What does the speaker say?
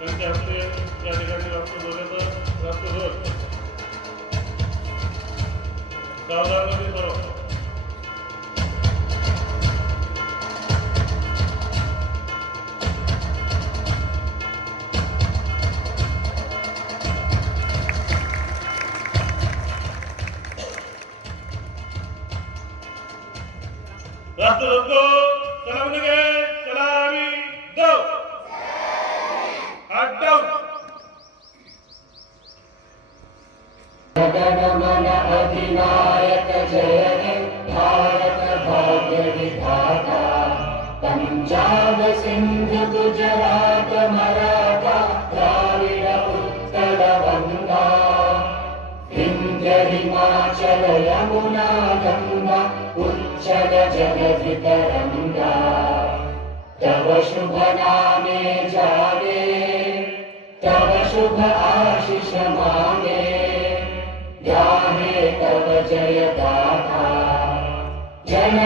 यांच्या हस्ते या ठिकाणी राष्ट्रध्वजाचं राष्ट्रध्वज सावधानमध्ये सर्व राष्ट्रध्वज को सलाम लगे सलामी दो हाथ डाउन जनगण अधिनायक जय हे भारत भाग्य विधाता पंजाब सिंध गुजरात मराठा द्राविड उत्कल गंगा विंध्य हिमाचल यमुना गंगा उच्चल जगति तरंगा तव शुभ नामे जागे तव शुभ आशीष मांगे गाहे तव जय गाथा जन